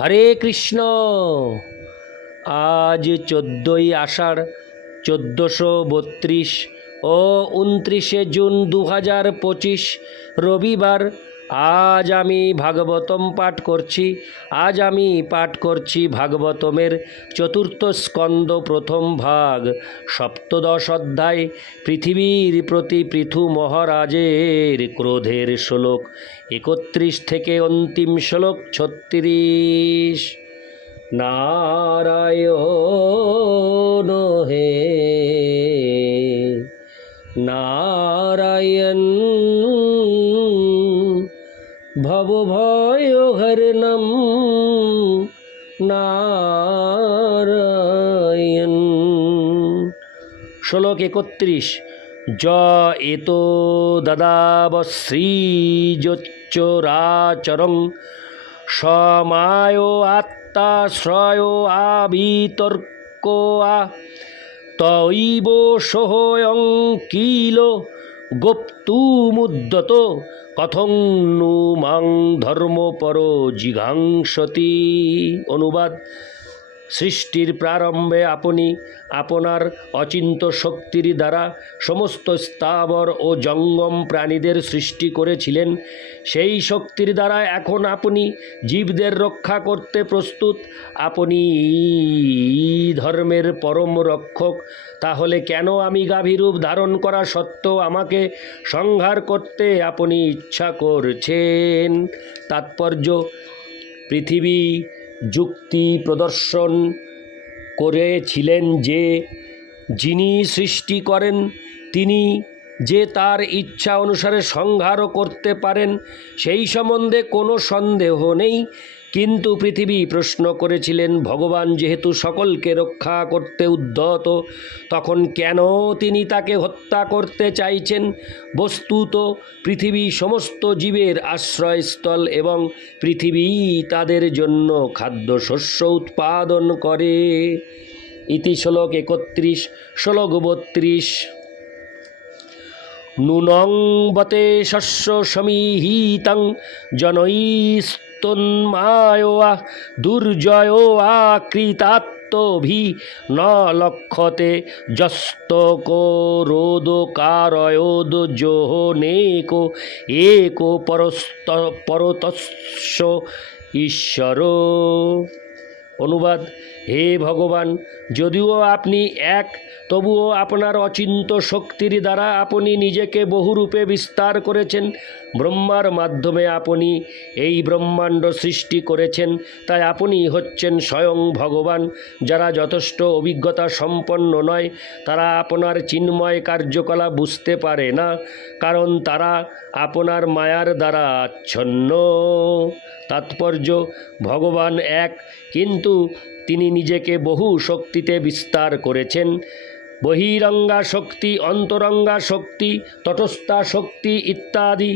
হরে কৃষ্ণ। আজ চোদ্দোই আষাঢ় চোদ্দোশো বত্রিশ ও উনত্রিশে জুন দু হাজার পঁচিশ রবিবার আজ আমি ভাগবতম পাঠ করছি, আজ আমি পাঠ করছি ভাগবতমের চতুর্থ স্কন্দ প্রথম ভাগ, সপ্তদশ অধ্যায়, পৃথিবীর প্রতি পৃথু মহারাজের ক্রোধের শ্লোক, একত্রিশ থেকে অন্তিম শ্লোক, ছত্রিশ। নারায়ণ হে, নারায়ণ ভবভয় হরণম নারায়ণ। শ্লোক একত্রিশ। য এত দদাব শ্রীযোচ্চরাচরং সমায় আত্মাশ্রয় আবিতর্ক আ। তৈব সোহয়ং কিল গুপ্তুমুদ্যত কথং নুমাং ধর্মপর জিঘাংসতি। অনুবাদ সৃষ্টির প্রারম্ভে আপনি আপনার অচিন্ত শক্তির দ্বারা সমস্ত স্থাবর ও জঙ্গম প্রাণীদের সৃষ্টি করেছিলেন। সেই শক্তির দ্বারা এখন আপনি জীবদের রক্ষা করতে প্রস্তুত। আপনি ধর্মের পরম রক্ষক। তাহলে কেন আমি গাভীরূপ ধারণ করা সত্ত্বেও আমাকে সংহার করতে আপনি ইচ্ছা করছেন? তাৎপর্য, পৃথিবী যুক্তি প্রদর্শন করেছিলেন যে, যিনি সৃষ্টি করেন, তিনি যে তার ইচ্ছা অনুসারে সংহারও করতে পারেন, সেই সম্বন্ধে কোনো সন্দেহ নেই। কিন্তু পৃথিবী প্রশ্ন করেছিলেন, ভগবান যেহেতু সকলকে রক্ষা করতে উদ্ধত তখন কেন তিনি তাকে হত্যা করতে চাইছেন? বস্তুত, পৃথিবী সমস্ত জীবের আশ্রয়স্থল এবং পৃথিবী তাদের জন্য খাদ্যশস্য উৎপাদন করে। ইতি শ্লোক একত্রিশ, শ্লোক বত্রিশ। নূনং বতে শস্য সমীহিতং জনৈস্তন্মায় দুর্জয় আকৃতাত্মভি ন লক্ষতে যস্তকোরোদকারয়োদ জোহনেকো একো পরস্ত, পরতস্য ঈশ্বর। অনুবাদ, হে ভগবান, যদিও আপনি এক তবুও আপনার অচিন্ত শক্তির দ্বারা আপনি নিজেকে বহুরূপে বিস্তার করেছেন। ব্রহ্মার মাধ্যমে আপনি এই ব্রহ্মাণ্ড সৃষ্টি করেছেন। তাই আপনি হচ্ছেন স্বয়ং ভগবান। যারা যথেষ্ট অভিজ্ঞতা সম্পন্ন নয়, তারা আপনার চিন্ময় কার্যকলাপ বুঝতে পারে না। কারণ তারা আপনার মায়ার দ্বারা আচ্ছন্ন। তাৎপর্য, ভগবান এক, কিন্তু তিনি নিজেকে বহু শক্তিতে বিস্তার করেছেন। বহিরঙ্গা শক্তি অন্তরঙ্গা শক্তি তটস্থা শক্তি ইত্যাদি।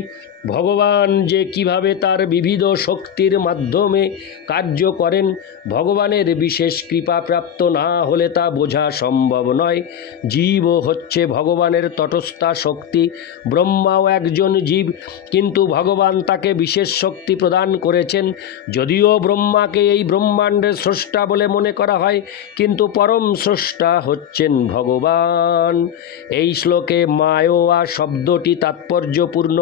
ভগবান যে কীভাবে তার বিবিধ শক্তির মাধ্যমে কার্য করেন, ভগবানের বিশেষ কৃপাপ্রাপ্ত না হলে তা বোঝা সম্ভব নয়। জীবও হচ্ছে ভগবানের তটস্থা শক্তি, ব্রহ্মাও একজন জীব, কিন্তু ভগবান তাকে বিশেষ শক্তি প্রদান করেছেন। যদিও ব্রহ্মাকে এই ব্রহ্মাণ্ডের স্রষ্টা বলে মনে করা হয়, কিন্তু পরম স্রষ্টা হচ্ছেন ভগবান। এই শ্লোকে মায়োয়া শব্দটি তাৎপর্যপূর্ণ।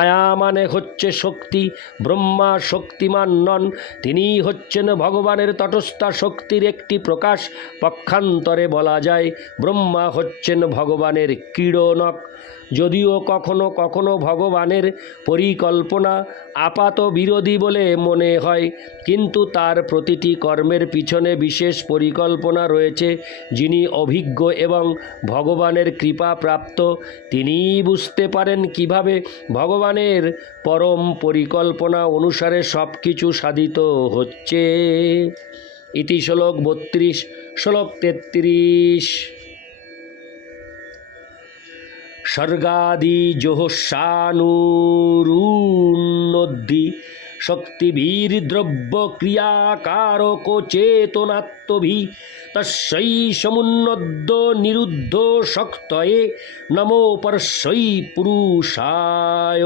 মায়া মানে হচ্ছে শক্তি, ব্রহ্মা শক্তিমান নন, তিনিই হচ্ছেন ভগবানের তটস্থা শক্তির একটি প্রকাশ। পক্ষান্তরে বলা যায়, ব্রহ্মা হচ্ছেন ভগবানের ক্রীড়নক যদিও কখনো কখনো ভগবানের পরিকল্পনা আপাত বিরোধী বলে মনে হয়, কিন্তু তার প্রতিটি কর্মের পিছনে বিশেষ পরিকল্পনা রয়েছে যিনি অভিজ্ঞ এবং ভগবানের কৃপা প্রাপ্ত। তিনিই বুঝতে পারেন কীভাবে ভগবানের পরম পরিকল্পনা অনুসারে সব কিছু সাধিত হচ্ছে। ইতি শ্লোক বত্রিশ, শ্লোক তেত্রিশ। স্বর্গাদি জোহসানুরুন্নদ্ধি শক্তিভীর দ্রব্য ক্রিয়াকারক চেতনাত্মভি তস্যৈ সমুন্নদ্য নিরুদ্ধ শক্তয়ে নমো পরস্যৈ পুরুষায়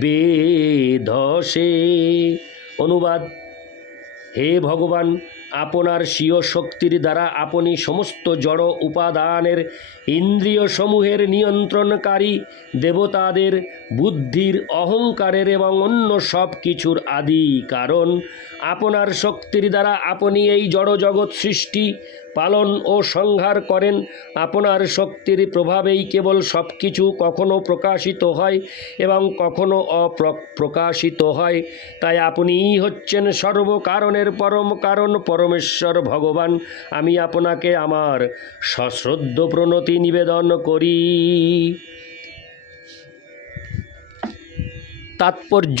বেধসে। অনুবাদ, হে ভগবান আপনার স্বীয় শক্তির দ্বারা আপনি সমস্ত জড় উপাদানের ইন্দ্রিয় সমূহের নিয়ন্ত্রণকারী দেবতাদের, বুদ্ধির, অহংকারের এবং অন্য সব কিছুর আদি। কারণ, আপনার শক্তির দ্বারা আপনি এই জড় জগৎ সৃষ্টি পালন ও সংহার করেন। আপনার শক্তির প্রভাবেই কেবল সব কিছু কখনো প্রকাশিত হয় এবং কখনো অপ্রকাশিত হয়। তাই আপনিই হচ্ছেন সর্বকারণের পরম কারণ, পরমেশ্বর ভগবান। আমি আপনাকে আমার সশ্রদ্ধ প্রণতি নিবেদন করি। তাৎপর্য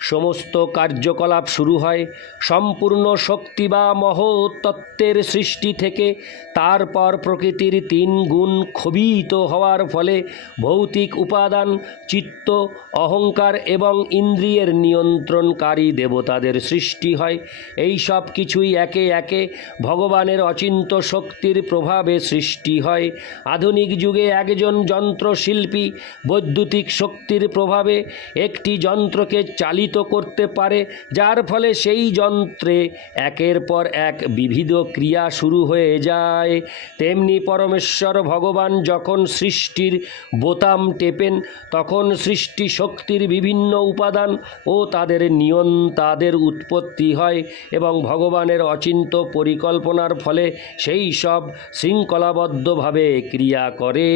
সমস্ত কার্যকলাপ শুরু হয়, সম্পূর্ণ শক্তি বা মহতত্ত্বের সৃষ্টি থেকে, তারপর প্রকৃতির তিন গুণ ক্ষোভিত হওয়ার ফলে ভৌতিক উপাদান, চিত্ত, অহংকার এবং ইন্দ্রিয়ের নিয়ন্ত্রণকারী দেবতাদের সৃষ্টি হয়। এই সব কিছুই একে একে ভগবানের অচিন্ত শক্তির প্রভাবে সৃষ্টি হয়। আধুনিক যুগে একজন যন্ত্রশিল্পী বৈদ্যুতিক শক্তির প্রভাবে একটি যন্ত্রকে চালিত করতে পারে, যার ফলে সেই যন্ত্রে একের পর এক বিবিধ ক্রিয়া শুরু হয়ে যায়। তেমনি পরমেশ্বর ভগবান যখন সৃষ্টির বোতাম টেপেন, তখন সৃষ্টি শক্তির বিভিন্ন উপাদান ও তাদের নিয়ন তাদের উৎপত্তি হয় এবং ভগবানের অচিন্ত পরিকল্পনার ফলে সেই সব শৃঙ্খলাবদ্ধভাবে ক্রিয়া করে।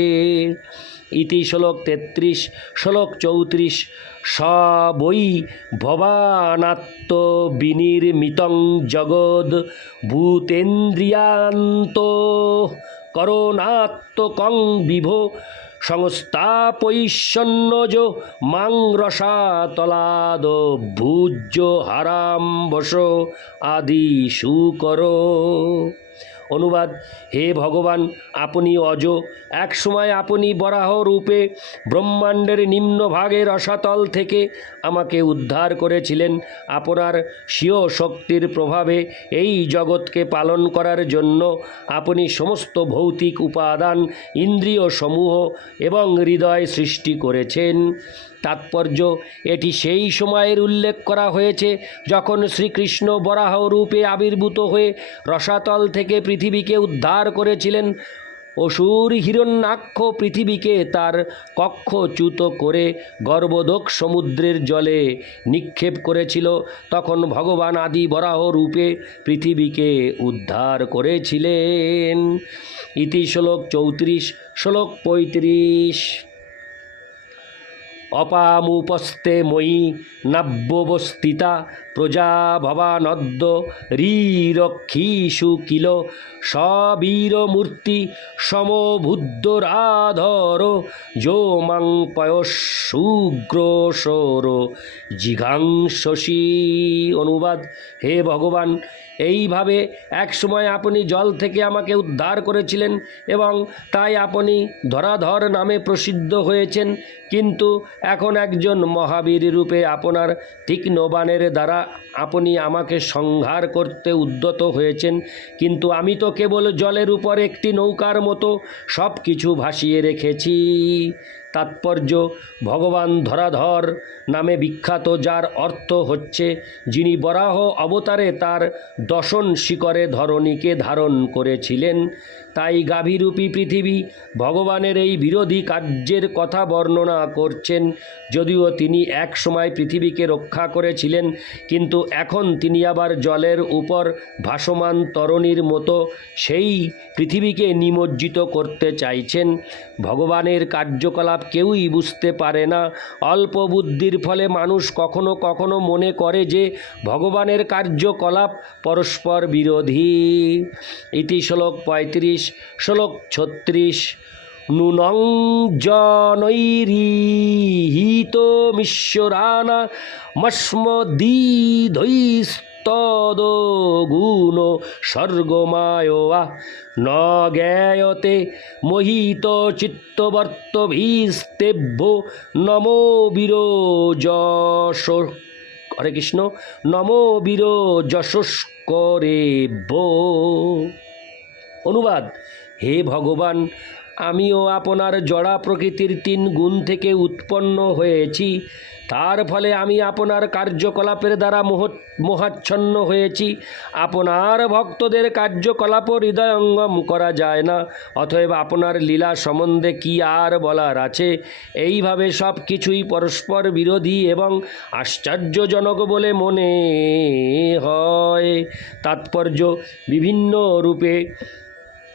ইতি শ্লোক তেত্রিশ, শ্লোক চৌত্রিশ স বৈ ভবানাত্ম বিনির্মিতং জগদ ভূতেন্দ্রিয়ান্ত করণাত্মকং বিভো সংস্থাপৈষণ্যজ মাং রসাতলাদ ভূজ্য হারাম আদি সুকর অনুবাদ। হে ভগবান, আপনি অজ। একসময় আপনি বরাহ রূপে ব্রহ্মাণ্ডের নিম্নভাগের রসাতল থেকে আমাকে উদ্ধার করেছিলেন। আপনার স্বীয় শক্তির প্রভাবে এই জগৎকে পালন করার জন্য আপনি সমস্ত ভৌতিক উপাদান ইন্দ্রিয় সমূহ এবং হৃদয় সৃষ্টি করেছেন। তাৎপর্য। এটি সেই সময়ের উল্লেখ করা হয়েছে যখন শ্রীকৃষ্ণ বরাহ রূপে আবির্ভূত হয়ে রসাতল থেকে পৃথিবীকে উদ্ধার করেছিলেন। অসুর হিরণ্যাক্ষ পৃথিবীকে তার কক্ষচ্যুত করে গর্ভদোক সমুদ্রের জলে নিক্ষেপ করেছিল। তখন ভগবান আদি বরাহ রূপে পৃথিবীকে উদ্ধার করেছিলেন। ইতি শ্লোক চৌত্রিশ, শ্লোক পঁয়ত্রিশ। অপামুপস্তে ময়ী নাব্যবস্থিতা প্রজা ভবানদ্য রীরক্ষীষু কিল সবীরমূর্তি সমবুদ্ধরাধর যো মাং পয়সুগ্রসর জিঘাংশসী অনুবাদ। হে ভগবান, এইভাবে এক সময় আপনি জল থেকে আমাকে উদ্ধার করেছিলেন এবং তাই আপনি ধরাধর নামে প্রসিদ্ধ হয়েছেন। কিন্তু এখন একজন মহাবীর রূপে আপনার তীক্ষ্ণ বাণের দ্বারা আপনি আমাকে সংহার করতে উদ্যত হয়েছেন, কিন্তু আমি তো কেবল জলের উপর একটি নৌকার মতো সব কিছু ভাসিয়ে রেখেছি। তাৎপর্য, ভগবান ধরাধর নামে বিখ্যাত, যার অর্থ হচ্ছে, যিনি বরাহ অবতারে তার দশন শিকরে ধরণীকে ধারণ করেছিলেন, তাই গাভীরূপী পৃথিবী ভগবানের এই বিরোধী কার্যের কথা বর্ণনা করছেন, যদিও তিনি এক সময় পৃথিবীকে রক্ষা করেছিলেন, কিন্তু এখন তিনি আবার জলের উপর ভাসমান তরণীর মতো সেই পৃথিবীকে নিমজ্জিত করতে চাইছেন। ভগবানের কার্যকলাপ কেউই বুঝতে পারে না। অল্প বুদ্ধির ফলে মানুষ কখনো কখনো মনে করে যে ভগবানের কার্যকলাপ পরস্পর বিরোধী। ইতি শ্লোক পঁয়ত্রিশ, শ্লোক ছত্রিশ। নুনং জনৈরিহিত মিশ্বরানা মস্মদীধৈস্তু তদগুণ স্বর্গমায়োয়া ন জ্ঞায়তে মোহিত চিত্তবর্তভীস্তেভ্য নমো বিরোজস। হরে কৃষ্ণ। নমো বিরোজসকরেভ্য অনুবাদ, হে ভগবান আমিও আপনার জড়া প্রকৃতির তিন গুণ থেকে উৎপন্ন হয়েছি। তার ফলে আমি আপনার কার্যকলাপের দ্বারা মোহ মোহাচ্ছন্ন হয়েছি। আপনার ভক্তদের কার্যকলাপ হৃদয়ঙ্গম করা যায় না। অতএব আপনার লীলা সম্বন্ধে কি আর বলার আছে? এইভাবে সব কিছুই পরস্পর বিরোধী এবং আশ্চর্যজনক বলে মনে হয়। তাৎপর্য বিভিন্ন রূপে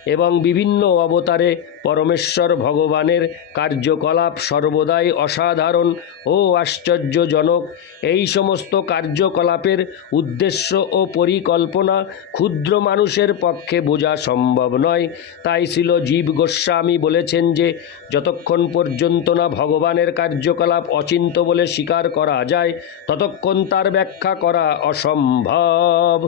এবং বিভিন্ন অবতারে পরমেশ্বর ভগবানের কার্যকলাপ সর্বদাই অসাধারণ ও আশ্চর্যজনক। এই সমস্ত কার্যকলাপের উদ্দেশ্য ও পরিকল্পনা ক্ষুদ্র মানুষের পক্ষে বোঝা সম্ভব নয়। তাই ছিল জীব গোস্বামী বলেছেন যে, যতক্ষণ পর্যন্ত না ভগবানের কার্যকলাপ অচিন্ত বলে স্বীকার করা যায়, ততক্ষণ তার ব্যাখ্যা করা অসম্ভব।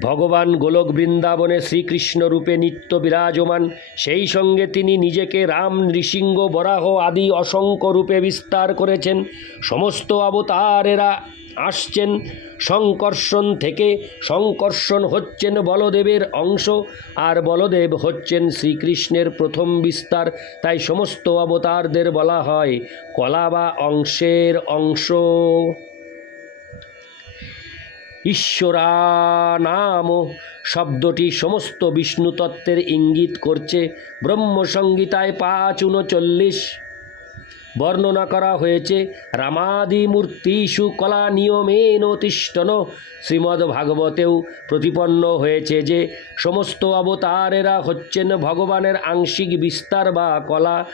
ভগবান গোলক বৃন্দাবনে শ্রীকৃষ্ণ রূপে নিত্য বিরাজমান, সেই সঙ্গে তিনি নিজেকে রাম নৃসিংহ বরাহ আদি অসংখ্য রূপে বিস্তার করেছেন। সমস্ত অবতারেরা আসছেন, সংকর্ষণ থেকে সংকর্ষণ হচ্ছেন বলদেবের অংশ, আর বলদেব হচ্ছেন শ্রীকৃষ্ণের প্রথম বিস্তার। তাই সমস্ত অবতারদের বলা হয় কলা বা অংশের অংশ। ঈশ্বরানাম। শব্দটি সমস্ত বিষ্ণুতত্ত্বের ইঙ্গিত করছে ব্রহ্মসংগীতায় পাঁচ উনচল্লিশ বর্ণনা করা হয়েছে রামাদি মূর্তিষু কলা নিয়মেন তিষ্ঠন। শ্রীমদ্ ভাগবতেও প্রতিপন্ন হয়েছে যে, সমস্ত অবতারেরা হচ্ছেন ভগবানের আংশিক বিস্তার বা কলা,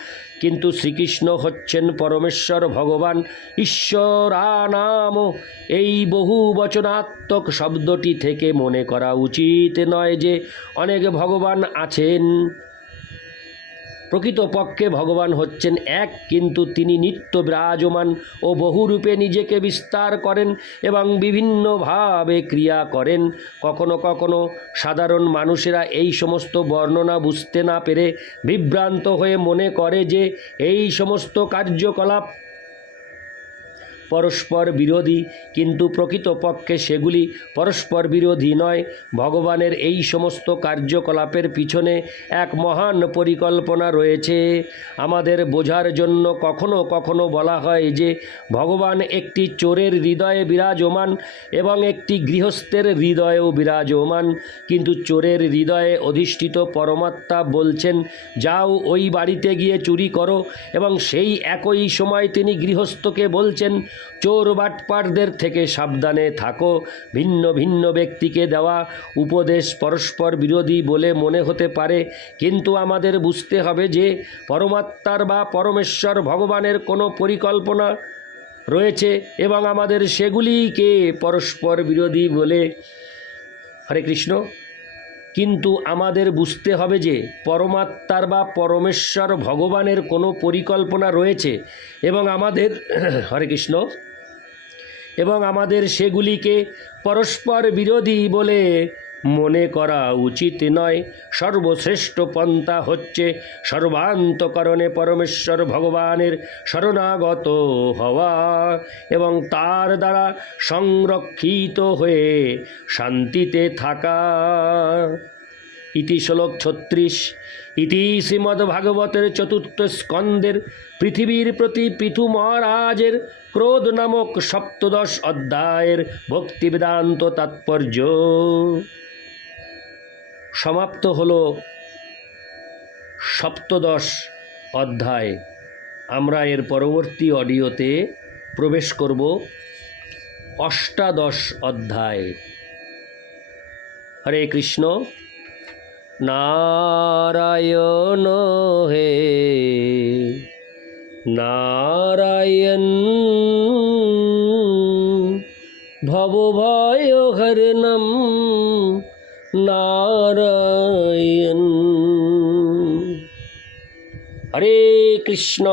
কিন্তু শ্রীকৃষ্ণ হচ্ছেন পরমেশ্বর ভগবান ঈশ্বরানাম। এই বহু বচনাত্মক শব্দটি থেকে মনে করা উচিত নয় যে, অনেক ভগবান আছেন। প্রকৃতপক্ষে ভগবান হচ্ছেন এক, কিন্তু তিনি নিত্য বিরাজমান ও বহুরূপে নিজেকে বিস্তার করেন এবং বিভিন্নভাবে ক্রিয়া করেন। কখনো কখনো সাধারণ মানুষেরা এই সমস্ত বর্ণনা বুঝতে না পেরে বিভ্রান্ত হয়ে মনে করে যে এই সমস্ত কার্যকলাপ পরস্পর বিরোধী, কিন্তু প্রকৃতপক্ষে সেগুলি পরস্পর বিরোধী নয়। ভগবানের এই সমস্ত কার্যকলাপের পিছনে এক মহান পরিকল্পনা রয়েছে। আমাদের বোঝার জন্য কখনো কখনো বলা হয় যে, ভগবান একটি চোরের হৃদয়ে বিরাজমান এবং একটি গৃহস্থের হৃদয়েও বিরাজমান। কিন্তু চোরের হৃদয়ে অধিষ্ঠিত পরমাত্মা বলছেন, যাও ওই বাড়িতে গিয়ে চুরি করো। এবং সেই একই সময় তিনি গৃহস্থকে বলছেন চোর বাটপারদের থেকে সাবধানে থাকো। ভিন্ন ভিন্ন ব্যক্তিকে দেওয়া উপদেশ পরস্পর বিরোধী বলে মনে হতে পারে। কিন্তু আমাদের বুঝতে হবে যে পরমাত্মার বা পরমেশ্বর ভগবানের কোনো পরিকল্পনা রয়েছে এবং আমাদের সেগুলিকে পরস্পর বিরোধী বলে। হরে কৃষ্ণ। কিন্তু আমাদের বুঝতে হবে যে পরমাত্মার বা পরমেশ্বর ভগবানের কোনো পরিকল্পনা রয়েছে এবং আমাদের, হরে কৃষ্ণ, এবং আমাদের সেগুলিকে পরস্পর বিরোধী বলে মনে করা উচিত নয়। সর্বশ্রেষ্ঠ পন্থা হচ্ছে সর্বান্তকরণে পরমেশ্বর ভগবানের শরণাগত হওয়া এবং তার দ্বারা সংরক্ষিত হয়ে শান্তিতে থাকা। ইতি শ্লোক ছত্রিশ। ইতি শ্রীমদ্ভাগবতের চতুর্থ স্কন্দের পৃথিবীর প্রতি পৃথু মহারাজের ক্রোধ নামক সপ্তদশ অধ্যায়ের ভক্তিবেদান্ত তাৎপর্য। সমাপ্ত হল সপ্তদশ অধ্যায়। আমরা এর পরবর্তী অডিওতে প্রবেশ করব অষ্টাদশ অধ্যায়। হরে কৃষ্ণ। নারায়ণ হে। নারায়ণ। ভব ভবভয় হরণম নারায়ণ। হরে কৃষ্ণ।